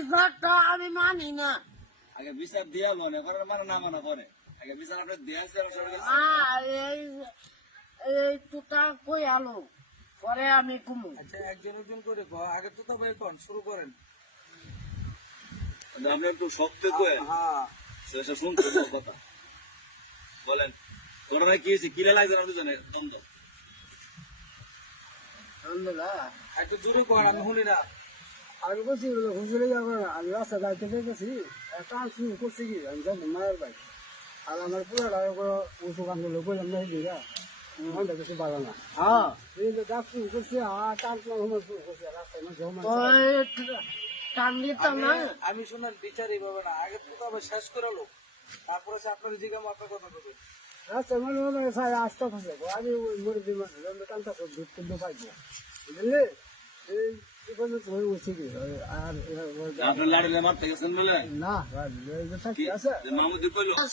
বিচারটা আমি মানি না। আগে বিচার দিয়া মনে করেন মানে না মনে করে। আগে বিচার আপনি দিয়া এই এই তুটা কই আলো? পরে আমি কুমু আচ্ছা একজন একজন করে। আগে তো তবে কোন শুরু করেন। আপনি একটু শক্ত করে। হ্যাঁ সেটা শুনতে কথা। বলেন ঘটনা কি হয়েছে? কিরা লাগছে আপনি জানেন দ্বন্দ্ব। আলহামদুলিল্লাহ একটু জোরে কর আমি শুনি না। আমি বলছি হুজুরে যাবার আমি রাস্তা গাড়িতে গেছি কাজ শুরু করছি কি? আমি জানি মায়ের বাড়ি। আর আমার পুরো ওষুধ আনলো বললাম না কিছু ভালো না। হ্যাঁ। এই যে গাছ শুরু করছে আর টান সময় শুরু করছে রাস্তায় না জমা টান দিতাম না? আমি শুনেন বিচার এইভাবে না। আগে তো তবে শেষ করে লোক। তারপরে আপনার জিজ্ঞাসা আপনার কথা বলবে। রাস্তায় মানে মনে সাড়ে আটটা খসে আমি মরে মানে টানটা পাইবো। বুঝলি?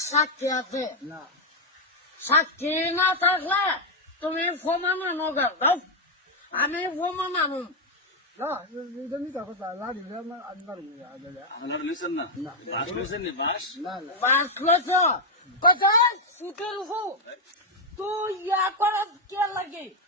সাক্ষী আছে। না। সাক্ষী না থাকলে তুমি প্রমাণ আনো গা দাও আমি প্রমাণ আনো না এটা নিতে কথা লাড়ি আমার আজবার আপনি লাড়ি লইছেন না? বাস লইছেন নি? বাস না না। বাঁচলো তো কথা সুখের হো তো ইয়া করা কে লাগে?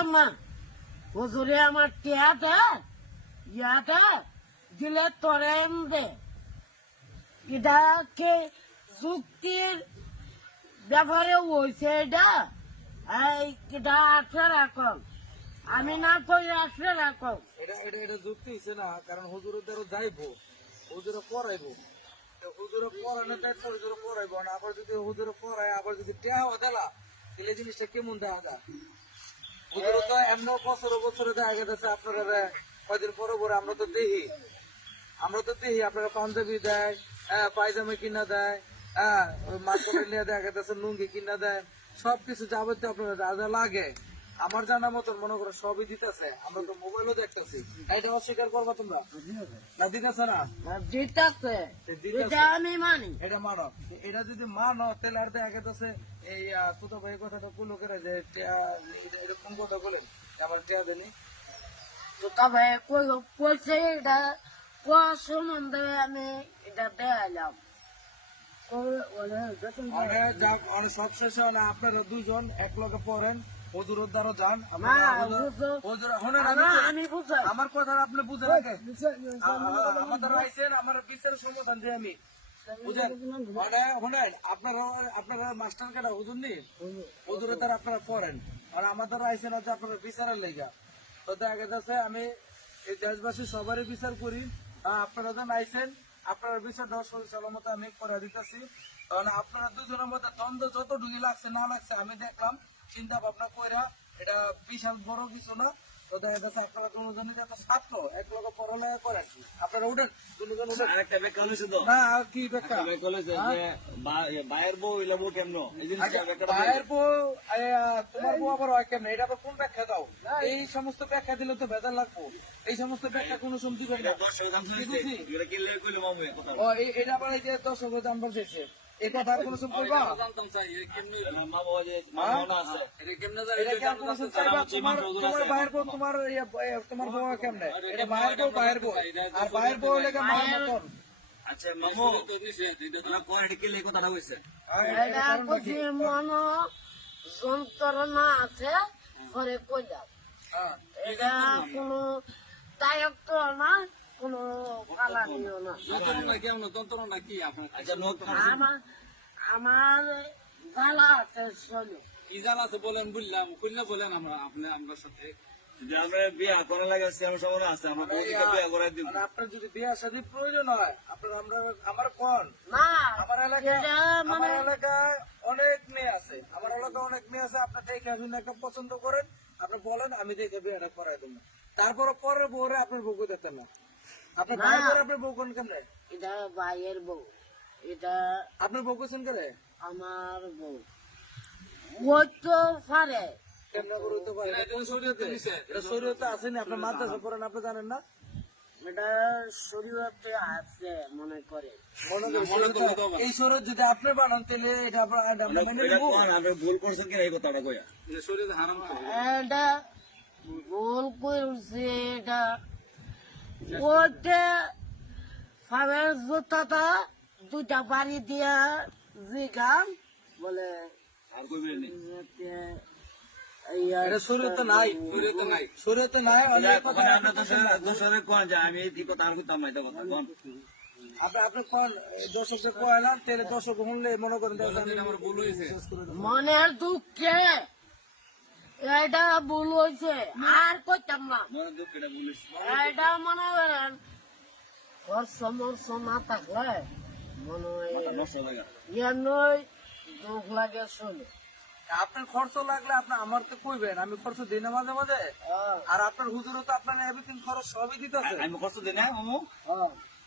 আমার দিলে যুক্তির ব্যাপারে হয়েছে এটা এটা আমি না কই আটকে রাখো এটা এটা যুক্তি হইছে না, কারণ হুজুরের দ্বারা যাইবো। হুজুরে পড়াইবো হুজুরে জিনিসটা কেমন দেখা তো? বছর দেখা আপনারা কয়দিন পরে পরে আমরা তো আমরা তো পাঞ্জাবি দেয় হ্যাঁ পায়জামা কিনা দেয় হ্যাঁ নিয়ে দেখা লুঙ্গি কিনা দেয়, সবকিছু যাবতীয় আপনারা যা যা লাগে। আমার জানা মতন মনে করো সবই দিতেছে। আমরা তো মোবাইলও দেখতেছি। এটা অস্বীকার করবা তোমরা? না দিতেছে না? দিতেছে। আমি মানি। এটা মানো। এটা যদি মানো তাহলে আর দেখা গেছে এই তুতো ভাই কথাটা পুলো করে যে এরকম কথা বলেন। আমার টিয়া দেনি। তো তবে কইছে এটা কোয়া সম্বন্ধে আমি এটা দেখালাম কবে বলে অনেক যাক অনেক সব শেষে হলে আপনারা দুজন এক লগে পড়েন। যান। আমার কথা আপনি আমাদের আইসেন আমার বিচারের সমাধান দিয়ে আমি। মানে আপনারা আপনারা মাস্টার কাটা নি? আপনারা পড়েন। আর আমাদের আইসেন হচ্ছে আপনারা বিচারের লেগা। তো দেখা যাচ্ছে আমি এই দেশবাসী সবারই বিচার করি। আপনারা যখন আইসেন আপনার বিচার সহি সালামত আমি করে দিতেছি। কারণ আপনারা দুজনের মধ্যে দ্বন্দ্ব যত ডুগি লাগছে না লাগছে আমি দেখলাম চিন্তা ভাবনা কইরা এটা বিশাল বড় কিছু না। তো দেখা যাচ্ছে আপনারা যাতে ছাত্র এক লোক পড়ালেখা করেন আপনারা উঠেন দুজন উঠেন। আরেকটা ব্যাখ্যা হয়েছে তো। না কি ব্যাখ্যা ব্যাখ্যা হয়েছে যে বা- বউ ইলা বউ কেমন? এই জিনিসটা ব্যাখ্যাটা বউ তোমার বউ আবার হয় কেমন? এটা আবার কোন ব্যাখ্যা দাও? এই সমস্ত ব্যাখ্যা দিলে তো লাগবো। এই সমস্ত ব্যাখ্যা কোনো সময় দিবেন না। দর্শক জানতে কি চাইছে, এটা কি কইলো মামু কথা। ও এটা আবার এই যে দর্শক জানবার চাইছে এই কথা আর কোনো সময় বলবা মামু ওই যে মামু না আছে। এটা কি কোনো সময় চাইবা তোমার তোমার ভাইয়ের বউ তোমার ইয়ে, তোমার বউ কেমনে? এটা ভাইয়ের বউ ভাইয়ের বউ। আর ভাইয়ের বউ লেগে মায়ের মতন আচ্ছা মামু না। কয় এটা কি লেগে কথাটা হয়েছে এটা বুঝি মন যন্ত্রণা আছে ঘরে হ্যাঁ। এটা কোনো দায়িত্ব না কোনো না। আচ্ছা আমার আছে কি জাল আছে বলেন বললাম খুললে বলেন আমরা আপনি আমার সাথে। যদি আমরা বিয়া করা লাগে আমার সময় আছে আমরা বউকে বিয়া করে দিব। মানে আপনার যদি বিয়ে শাদী প্রয়োজন হয় আপনার আমরা আমার কোন? না আমার এলাকায় আমার এলাকায় অনেক মেয়ে আছে। আমার এলাকায় অনেক মেয়ে আছে আপনার দেখে আপনি একটা পছন্দ করেন আপনি বলেন আমি দেখে বিয়েটা করাই দেবো। তারপর পরের বউরে আপনার বউকে দেখতেন না আপনার আপনার বউ কোন কেমনে এটা ভাইয়ের বউ। এটা আপনার বউ কোন করে আমার বউ। তো পারে। কেমনে করে হইতে পারে এটা শরীয়তে আসেনি আপনার মাদ্রাসা পড়েন আপনি জানেন না? এটা শরীরতে আছে মনে করে। মনে শরীয়তে- এই শরীর যদি আপনি বানান তাহলে এটা আপনার মেনে ভুল করছেন কিনা এই কথাটা কইয়া? এটা ভুল করছে এটা ওইটা ফামের জুতাটা দুটা বাড়ি দিয়া বলে যে আমি এই কথা আর করতাম না এটা কথা মনে মনের দুঃখে এটা ভুল হয়েছে। আর কইতাম না। এটা মনে করেন খরচ মরচ না থাকলে মনে হয় নষ্ট লাগে দুঃখ লাগে শুনে। আপনার খরচ লাগলে আপনি আমার তো কইবেন আমি খরচ দিই না মাঝে মাঝে। আর আপনার হুজুরও তো আপনার এভরিথিং খরচ সবই দিতেছে। আমি খরচ দিই না মামু।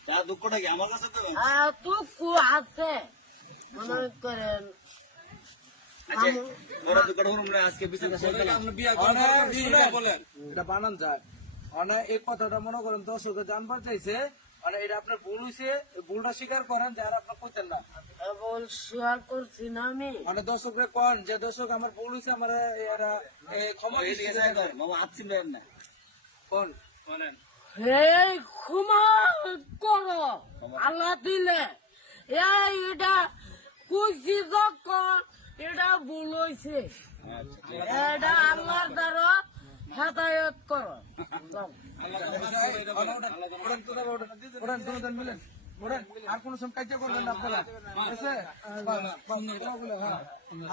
তা দুঃখটা কি আমার কাছে তো? আর দুঃখ আছে। মনে করেন ওরা দুঃখটা হলো না আজকে বিচারটা শেষ দিলাম অনেক শুনেন, এটা বানান যায়। অনেক এই কথাটা মনে করেন দর্শকে জানবার চাইছে। মানে এটা আপনার ভুল হয়েছে ভুলটা স্বীকার করেন যে আর আপনার কইতেন না। বল শেয়ার করছি না আমি। মানে দর্শকরা কন যে দর্শক আমার ভুল হয়েছে আমার এরা ক্ষমা এদিকে দিচ্ছে মামা হাত চিনবেন না। কোন? বলেন। হে ক্ষমা করো আল্লাহ দিলে। এই এটা কুচি যখন এটা ভুল হয়েছে এটা আল্লাহর দ্বারা হেদায়ত করো। আর কোন সময় কাজ করবেন না আপনারা।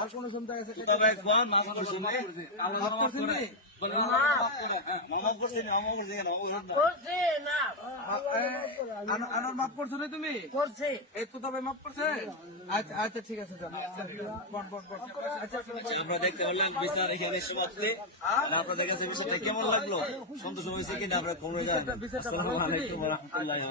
আর কোন সময় মাফ করছি না আনোর মাফ করছ তুমি? করছি। এই তো তবে মাফ করছে? আচ্ছা আচ্ছা ঠিক আছে। আমরা দেখতে পারলাম বিচার এখানে সমাপ্তি আপনাদের কাছে বিষয়টা কেমন লাগল? সন্তোষ হয়েছে কিনা আমরা কমে যান। আসসালামু আলাইকুম রাহমাতুল্লাহি